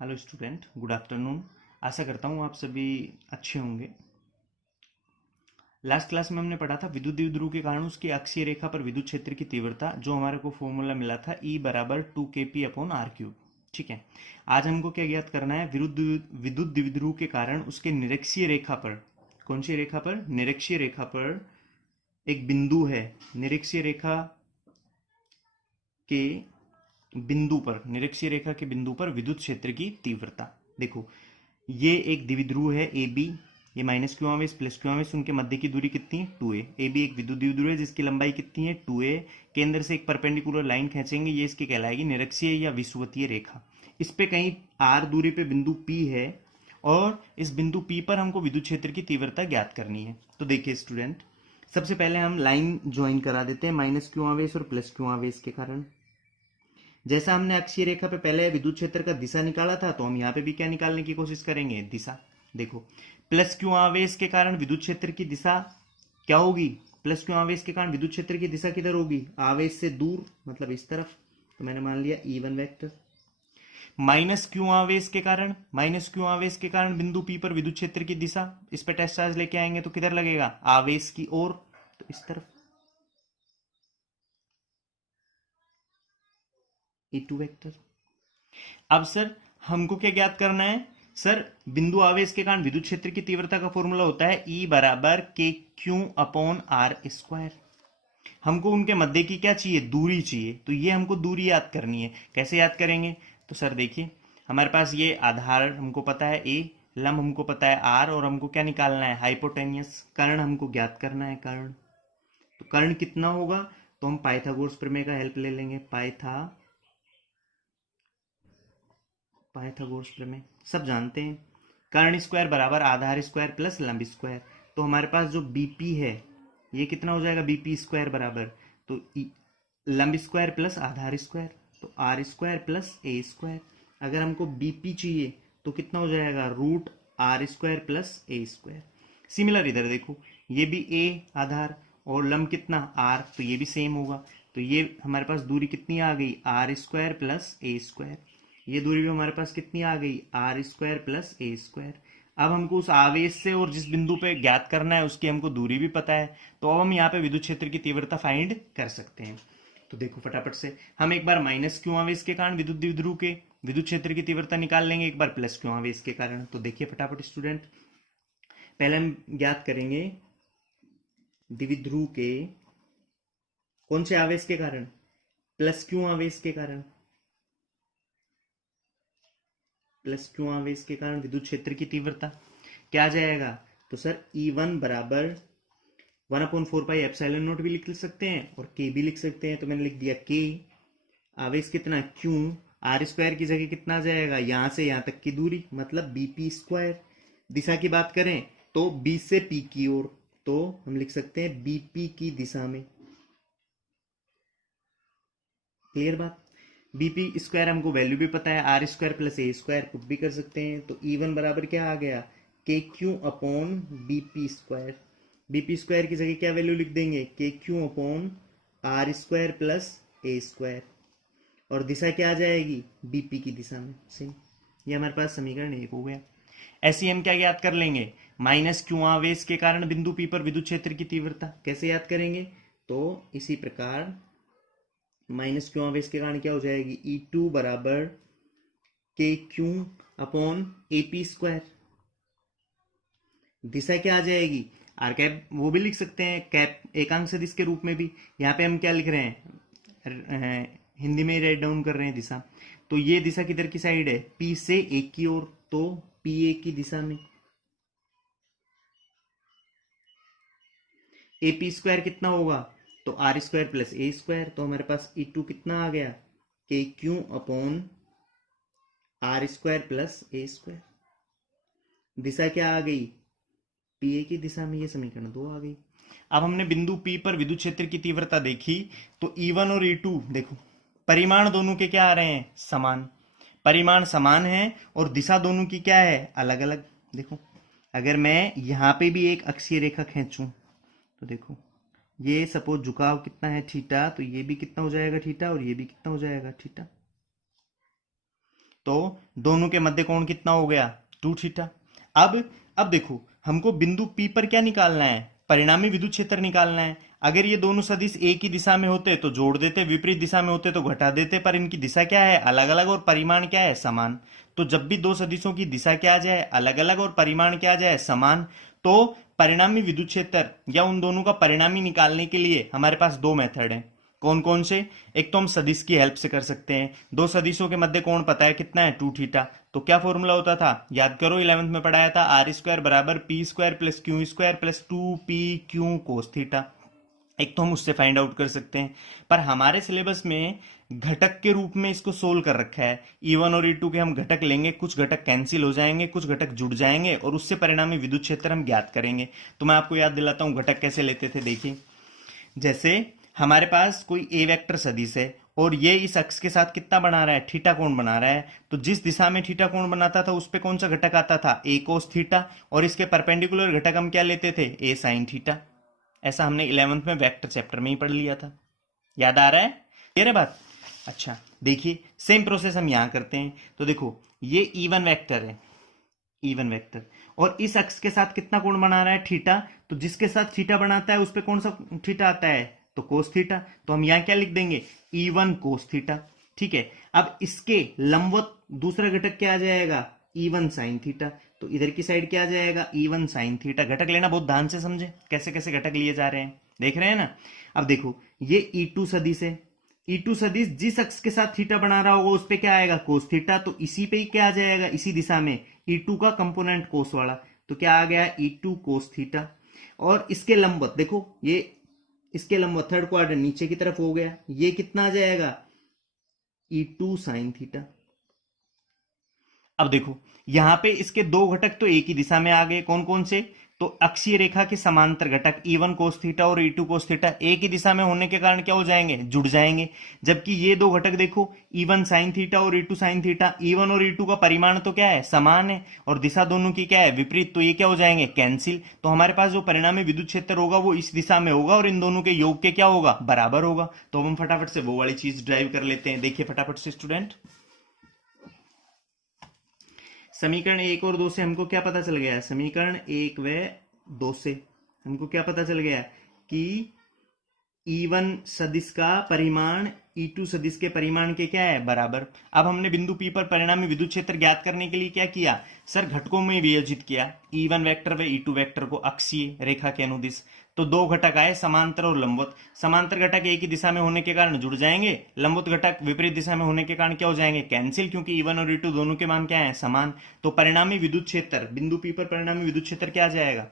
Hello student, good afternoon. आशा करता हूँ आप सभी अच्छे होंगे। लास्ट क्लास में हमने पढ़ा था विद्युत द्विध्रुव के कारण उसकी अक्षीय रेखा पर विद्युत क्षेत्र की तीव्रता, जो हमारे को फॉर्मूला मिला था E बराबर 2kp/r³। ठीक है, आज हमको क्या ज्ञात करना है? विद्युत द्विध्रुव के कारण उसके निरक्षीय रेखा पर, कौन सी रेखा पर? निरक्षीय रेखा पर एक बिंदु है। निरक्षीय रेखा के बिंदु पर, निरक्षीय रेखा के बिंदु पर विद्युत क्षेत्र की तीव्रता। देखो, ये एक द्विध्रुव है ए बी, ये माइनस क्यू आवेश प्लस क्यू आवेश, उनके मध्य की दूरी कितनी है? 2a। ए बी एक विद्युत द्विध्रुव है जिसकी लंबाई कितनी है? 2a। केंद्र से एक परपेंडिकुलर लाइन खींचेंगे, ये इसकी कहलाएगी निरक्षीय या विषुवतीय रेखा। इस पे कहीं r दूरी पे बिंदु P है और इस बिंदु P पर हमको विद्युत क्षेत्र की तीव्रता ज्ञात करनी है। तो देखिए स्टूडेंट, सबसे पहले हम लाइन ज्वाइन करा देते हैं माइनस क्यू आवेश और प्लस क्यू आवेश के कारण। जैसा हमने अक्षीय रेखा पे पहले विद्युत क्षेत्र का दिशा निकाला था, तो हम यहाँ पे भी क्या निकालने की कोशिश करेंगे? दिशा। देखो, प्लस क्यू आवेश के कारण विद्युत क्षेत्र की दिशा क्या होगी? प्लस क्यू आवेश के कारण विद्युत क्षेत्र की दिशा किधर होगी? आवेश से दूर, मतलब इस तरफ। तो मैंने मान लिया E1 वेक्टर। माइनस क्यू आवेश के कारण बिंदु P पर विद्युत क्षेत्र की दिशा, इस पे टेस्ट चार्ज लेके आएंगे तो किधर लगेगा? आवेश की ओर, तो इस तरफ E2 वेक्टर। अब सर हमको क्या ज्ञात करना है? सर, बिंदु आवेश के कारण विद्युत क्षेत्र की तीव्रता का फॉर्मूला होता है E बराबर KQ/r²। हमको उनके मध्य की क्या चाहिए? दूरी चाहिए। तो ये हमको दूरी याद करनी है। कैसे याद करेंगे? तो सर देखिए, हमारे पास ये आधार हमको पता है A, लंब हमको पता है R, और हमको क्या निकालना है? हाइपोटेनियस। कर्ण हमको ज्ञात करना है, कर्ण। तो कर्ण कितना होगा? तो हम पाइथागोरस प्रमेय का हेल्प ले लेंगे। पाइथागोरस प्रमेय सब जानते हैं। कर्ण स्क्वायर बराबर आधार स्क्वायर प्लस लंब स्क्वायर। तो हमारे पास जो बीपी है, ये कितना हो जाएगा? बीपी स्क्वायर बराबर, तो लंब स्क्वायर प्लस आधार स्क्वायर, तो आर स्क्वायर प्लस ए स्क्वायर। अगर हमको बीपी चाहिए तो कितना हो जाएगा? रूट आर स्क्वायर प्लस ए स्क्वायर। सिमिलर इधर देखो, ये भी ए आधार और लंब कितना? आर, तो ये भी सेम होगा। तो ये हमारे पास दूरी कितनी आ गई? आर स्क्वायर प्लस ए स्क्वायर। ये दूरी भी हमारे पास कितनी आ गई? आर स्क्वायर प्लस ए स्क्वायर। अब हमको उस आवेश से और जिस बिंदु पे ज्ञात करना है उसकी हमको दूरी भी पता है, तो अब हम यहाँ पे विद्युत क्षेत्र की तीव्रता फाइंड कर सकते हैं। तो देखो फटाफट से हम एक बार माइनस क्यू आवेश के कारण विद्युत द्विध्रुव के विद्युत क्षेत्र की तीव्रता निकाल लेंगे, एक बार प्लस क्यू आवेश के कारण। तो देखिए फटाफट स्टूडेंट, पहले हम ज्ञात करेंगे द्विध्रुव के कौन से आवेश के कारण? प्लस क्यू आवेश के कारण। प्लस क्यू आवेश के कारण विद्युत क्षेत्र की तीव्रता क्या आ जाएगा? तो सर E1 बराबर 1/4πε0 भी लिख सकते हैं और K भी लिख सकते हैं। तो मैंने लिख दिया K। आवेश कितना? Q। आर स्क्वायर की जगह कितना आ जाएगा? यहां से यहां तक की दूरी, मतलब BP स्क्वायर। दिशा की बात करें तो B से P की ओर, तो हम लिख सकते हैं BP की दिशा में। क्लियर बात? बीपी स्क्वायर हमको वैल्यू भी पता है, आर स्क्वायर प्लस ए स्क्वायर पुट भी कर सकते हैं। तो E1 बराबर क्या आ गया? KQ/BP²। बीपी स्क्वायर की जगह क्या वैल्यू लिख देंगे? KQ/r² प्लस ए स्क्वायर। और दिशा क्या आ जाएगी? बीपी की दिशा में। सेम। ये हमारे पास समीकरण 1 हो गया। ऐसे ही हम क्या याद कर लेंगे? माइनस क्यू आवेश के कारण बिंदु पी पर विद्युत क्षेत्र की तीव्रता कैसे याद करेंगे? तो इसी प्रकार माइनस क्यू आवेश के कारण क्या हो जाएगी? E2 बराबर KQ/AP²। दिशा क्या आ जाएगी? आर कैप, वो भी लिख सकते हैं कैप एकांक सदिश के रूप में भी। यहाँ पे हम क्या लिख रहे हैं? हिंदी में राइट डाउन कर रहे हैं दिशा। तो ये दिशा किधर की साइड है? P से A की ओर, तो PA की दिशा में। AP² कितना होगा? तो R² प्लस ए स्क्वायर। तो हमारे पास E2 कितना आ गया? KQ/r² प्लस ए स्क्वायर। दिशा क्या आ गई? पीए की दिशा में। ये समीकरण 2 आ गई। अब हमने बिंदु P पर विद्युत क्षेत्र की तीव्रता देखी, तो E1 और E2 देखो, परिमाण दोनों के क्या आ रहे हैं? समान। परिमाण समान है और दिशा दोनों की क्या है? अलग अलग। देखो, अगर मैं यहां पे भी एक अक्षीय रेखा खींचूं, तो देखो, ये सपोज झुकाव कितना है? थीटा। तो ये भी कितना हो जाएगा? थीटा, और ये भी कितना हो जाएगा? थीटा। तो दोनों के मध्य कोण कितना हो गया, 2 थीटा। अब देखो हमको बिंदु P पर क्या निकालना है, परिणामी विद्युत क्षेत्र निकालना है। अगर ये दोनों सदिश एक ही दिशा में होते तो जोड़ देते, विपरीत दिशा में होते तो घटा देते, पर इनकी दिशा क्या है, अलग अलग, और परिमाण क्या है, समान। तो जब भी दो सदिशों की दिशा क्या आ जाए, अलग अलग, और परिमाण क्या आ जाए, समान, तो परिणामी विद्युत क्षेत्र या उन दोनों का परिणामी निकालने के लिए हमारे पास दो मेथड हैं। कौन कौन से? एक तो हम सदिश की हेल्प से कर सकते हैं। दो सदिशों के मध्य कोण पता है कितना है, 2 थीटा। तो क्या फॉर्मूला होता था, याद करो 11th में पढ़ाया था, आर स्क्वायर बराबर P square plus Q square plus 2p cos theta. एक तो हम उससे फाइंड आउट कर सकते हैं, पर हमारे सिलेबस में घटक के रूप में इसको सोल्व कर रखा है। E1 और E2 के हम घटक लेंगे, कुछ घटक कैंसिल हो जाएंगे, कुछ घटक जुड़ जाएंगे, और उससे परिणामी विद्युत क्षेत्र हम ज्ञात करेंगे। तो मैं आपको याद दिलाता हूं घटक कैसे लेते थे। देखिए, जैसे हमारे पास कोई ए वेक्टर सदिश है और ये इस अक्ष के साथ कितना बना रहा है, थीटा कोण बना रहा है। तो जिस दिशा में थीटा कोण बनाता था उस पे कौन सा घटक आता था, ए कोस थीटा, और इसके परपेंडिकुलर घटक हम क्या लेते थे, ए साइन थीटा। ऐसा हमने 11th में वेक्टर चैप्टर में ही पढ़ लिया था। याद आ रहा है ये रे बात? अच्छा, देखिए सेम प्रोसेस हम यहां करते हैं। तो देखो ये E1 वेक्टर है, E1 वेक्टर, और इस अक्ष के साथ कितना कोण बना रहा है, थीटा। तो जिसके साथ थीटा बनाता है उस पे कौन सा थीटा आता है, तो कोस थीटा। तो हम यहां क्या लिख देंगे, E1 कोस थीटा। ठीक है, अब इसके लंबवत दूसरा घटक क्या आ जाएगा, E1 साइन थीटा। तो इधर की साइड क्या आ जाएगा, E1 साइन थीटा। घटक लेना बहुत ध्यान से समझे, कैसे कैसे घटक लिए जा रहे हैं, देख रहे हैं ना। अब देखो ये E2 सदिश है, E2 सदिश जिस अक्ष के साथ थीटा बना रहा होगा उस पे क्या आएगा, कोस थीटा। तो इसी पे ही क्या आ जाएगा, इसी दिशा में E2 का कंपोनेंट कोस वाला। तो क्या आ गया, E2 कोस थीटा। और इसके लंबवत देखो, ये इसके लंबवत थर्ड क्वाड्रेंट नीचे की तरफ हो गया, ये कितना आ जाएगा, E2 साइन थीटा। अब देखो यहां पे इसके दो घटक तो एक ही दिशा में आ गए, कौन कौन से, तो अक्षीय रेखा के समांतर घटक E1 कोस थीटा और E2 कोस थीटा एक ही दिशा में होने के कारण क्या हो जाएंगे, जुड़ जाएंगे। जबकि ये दो घटक देखो, E1 साइन थीटा और E2 साइन थीटा, E1 और E2 का परिमाण तो क्या है, समान है, और दिशा दोनों की क्या है, विपरीत। तो ये क्या हो जाएंगे, कैंसिल। तो हमारे पास जो परिणामी विद्युत क्षेत्र होगा वो इस दिशा में होगा, और इन दोनों के योग के क्या होगा, बराबर होगा। तो हम फटाफट से वो वाली चीज ड्राइव कर लेते हैं। देखिए फटाफट से स्टूडेंट, समीकरण 1 और 2 से हमको क्या पता चल गया, समीकरण 1 व 2 से हमको क्या पता चल गया कि E1 सदिश का परिमाण E2 सदिश के परिमाण के क्या है, बराबर। अब हमने बिंदु P पर परिणामी विद्युत क्षेत्र ज्ञात करने के लिए क्या किया, सर घटकों में वियोजित किया, E1 वेक्टर व E2 वेक्टर को अक्षीय रेखा के अनुदिश। तो दो घटक आए, समांतर और लंबवत। समांतर घटक एक ही दिशा में होने के कारण जुड़ जाएंगे, लंबवत घटक विपरीत दिशा में होने के कारण क्या हो जाएंगे, कैंसिल, क्योंकि E1 और E2 दोनों के मान क्या है, समान। तो परिणामी विद्युत क्षेत्र बिंदु P पर परिणामी विद्युत क्षेत्र क्या आ जाएगा,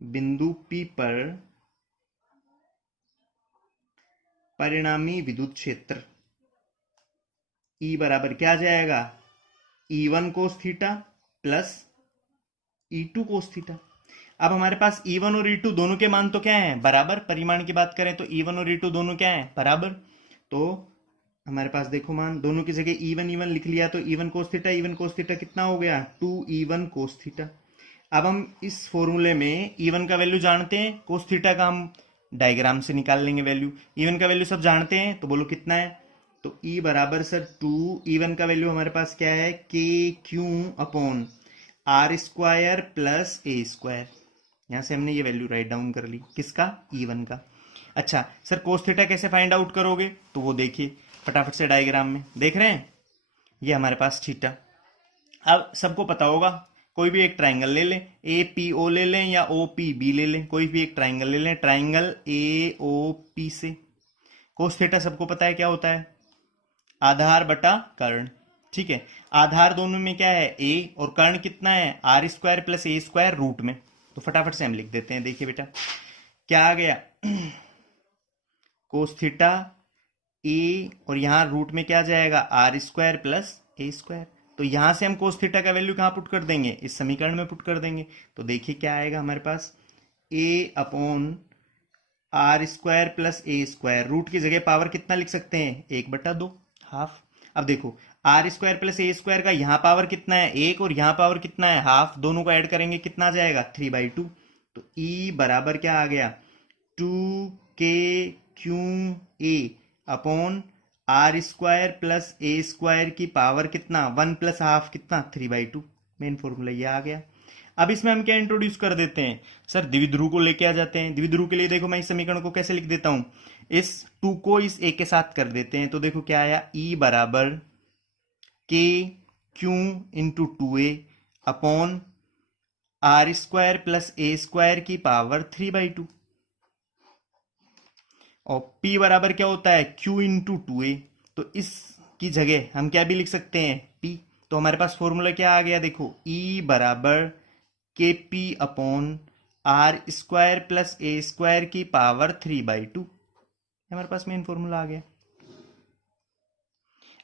बिंदु P पर परिणामी विद्युत क्षेत्र E बराबर क्या आ जाएगा, E1 cos theta plus E2 cos theta. अब हमारे पास E1 और E2 दोनों के मान तो क्या है, बराबर। परिमाण की बात करें तो E1 और E2 दोनों क्या है, बराबर। तो हमारे पास देखो मान, दोनों की जगह E1 लिख लिया, तो E1 cos theta, E1 cos theta कितना हो गया, 2E1 कोस थीटा। अब हम इस फॉर्मूले में E1 का वैल्यू जानते हैं, कोस थीटा का हम डायग्राम से निकाल लेंगे वैल्यू। E1 का वैल्यू सब जानते हैं, तो बोलो कितना है, तो E बराबर सर 2, E1 का वैल्यू हमारे पास क्या है, KQ upon are square plus A square. यहां से हमने ये वैल्यू राइट डाउन कर ली, किसका, E1 का। अच्छा सर कोस थीटा कैसे फाइंड आउट करोगे, तो वो देखिए फटाफट से डायग्राम में, देख रहे हैं ये हमारे पास थीटा। अब सबको पता होगा, कोई भी एक ट्राइंगल ले लें, ए पी ओ ले लें या ओ पी बी ले लें, कोई भी एक ट्राइंगल ले लें, ट्राइंगल ए ओ पी से कोस थीटा सबको पता है क्या होता है, आधार बटा कर्ण। ठीक है, आधार दोनों में क्या है, ए, और कर्ण कितना है, आर स्क्वायर प्लस ए स्क्वायर रूट में। तो फटाफट से हम लिख देते हैं, देखिए बेटा क्या आ गया, कोस थीटा ए, और यहां रूट में क्या जाएगा, आर स्क्वायर प्लस ए स्क्वायर। तो यहां से हम कोस थीटा का वैल्यू कहां पुट कर देंगे, इस समीकरण में पुट कर देंगे। तो देखिए क्या आएगा हमारे पास, A upon are square plus A square, root की जगह पावर कितना लिख सकते हैं, 1/2, हाफ। अब देखो आर स्क्वायर प्लस ए स्क्वायर का यहाँ पावर कितना है, 1, और यहाँ पावर कितना है, हाफ। दोनों को ऐड करेंगे कितना आ जाएगा, 3/2। तो E बराबर क्या आ गया, 2KQ A upon are square plus A square की पावर कितना 1 प्लस हाफ कितना 3/2। मेन फॉर्मूला ये आ गया। अब इसमें हम क्या इंट्रोड्यूस कर देते हैं सर, द्विध्रुव को लेके आ जाते हैं। द्विध्रुव के लिए देखो मैं इस समीकरण को कैसे लिख देता हूं, इस 2 को इस ए के साथ कर देते हैं। तो देखो क्या आया, ई बराबर k q into 2a upon are square plus A square की पावर 3/2। और P बराबर क्या होता है, Q इंटू 2a। तो इसकी जगह हम क्या भी लिख सकते हैं, P। तो हमारे पास फॉर्मूला क्या आ गया, देखो E बराबर k p upon are square plus A square की पावर 3/2। हमारे पास मेन फॉर्मूला आ गया।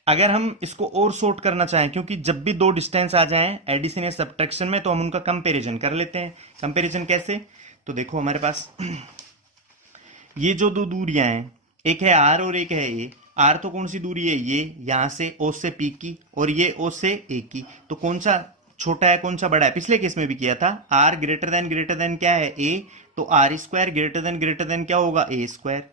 अगर हम इसको और शॉर्ट करना चाहें, क्योंकि जब भी दो डिस्टेंस आ जाएं एडिशन या सब्ट्रैक्शन में, तो हम उनका कंपैरिजन कर लेते हैं। कंपैरिजन कैसे, तो देखो हमारे पास ये जो दो दूरियां हैं, एक है आर और एक है ए। आर तो कौन सी दूरी है, ये यहां से ओ से पी की, और ये ओ से ए की। तो कौन सा छोटा है कौन सा बड़ा है, पिछले केस में भी किया था। आर ग्रेटर देन क्या है, ए। तो आर स्क्वायर ग्रेटर देन क्या होगा, ए स्क्वायर।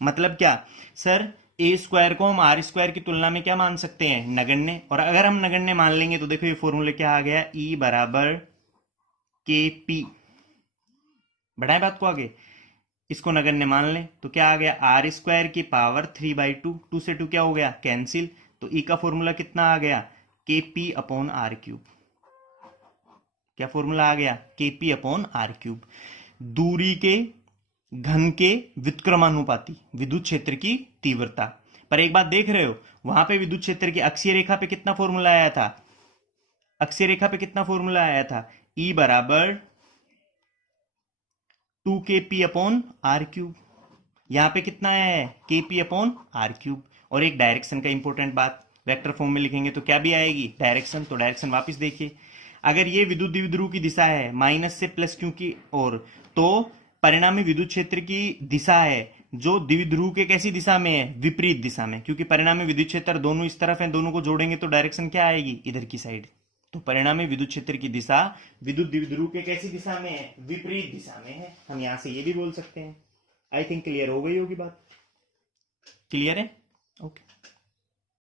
मतलब क्या सर, ए स्क्वायर को हम आर स्क्वायर की तुलना में क्या मान सकते हैं, नगण्य। और अगर हम नगण्य मान लेंगे तो देखो ये फॉर्मूले क्या आ गया, ई बराबर के पी। बढ़ाए बात को आगे, इसको नगण्य मान लें तो क्या आ गया, आर स्क्वायर की पावर 3/2। 2 से 2 क्या हो गया, कैंसिल। तो ई का फॉर्मूला कितना आ गया, के पी अपॉन आर क्यूब। क्या फॉर्मूला आ गया, के पी अपॉन आर क्यूब। दूरी के घन के व्युत्क्रमानुपाती विद्युत क्षेत्र की तीव्रता। पर एक बात देख रहे हो, वहां पे विद्युत क्षेत्र की अक्षीय रेखा पे कितना फॉर्मूला आया था, अक्षीय रेखा पे कितना फॉर्मूला आया था, ई बराबर 2kp अपॉन आर क्यूब। यहां पे कितना है, kp अपॉन आर क्यूब। और एक डायरेक्शन का इंपॉर्टेंट बात, वेक्टर फॉर्म में लिखेंगे तो क्या भी आएगी, डायरेक्शन। तो डायरेक्शन वापस देखिए, अगर ये विद्युत द्विध्रुव की दिशा है माइनस से प्लस क्यू की ओर, तो परिणामी विद्युत क्षेत्र की दिशा है जो द्विध्रुव के कैसी दिशा में है, विपरीत दिशा में। क्योंकि परिणामी विद्युत क्षेत्र दोनों इस तरफ है, दोनों को जोड़ेंगे तो डायरेक्शन क्या आएगी, इधर की साइड। तो परिणामी विद्युत क्षेत्र की दिशा विद्युत द्विध्रुव के कैसी दिशा में है, विपरीत दिशा में है। हम यहां से ये भी बोल सकते हैं। आई थिंक क्लियर हो गई होगी बात, क्लियर है, ओके।